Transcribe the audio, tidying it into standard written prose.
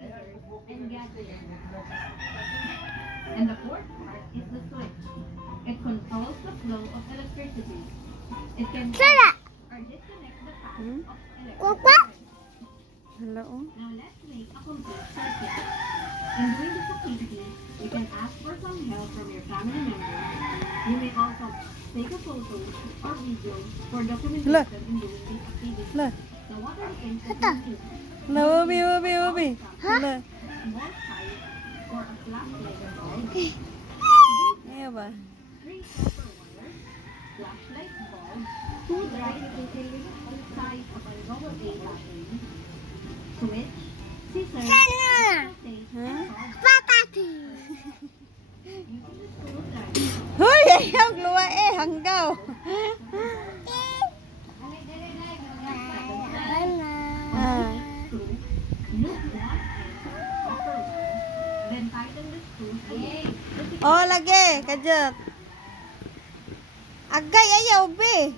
transmitters and gadgets. And the fourth part is the switch. It controls the flow of electricity. It can or disconnect the path of electricity. Hello. Now let's make a complete circuit. In doing this activity, you can ask for some help from your family members. You may also take a photo or video for documentation in doing this activity. So what are the things that you need? Ubi. Small pipe or a flashlight bulb. Iya ba? 3 copper wires, flashlight bulb, 2 dry size of a AA battery, switch, scissors, tape, Hoy, ayaw luwa hanggaw. Then tighten the screws again. Oh, lagi, kajat. Agay ayaw be.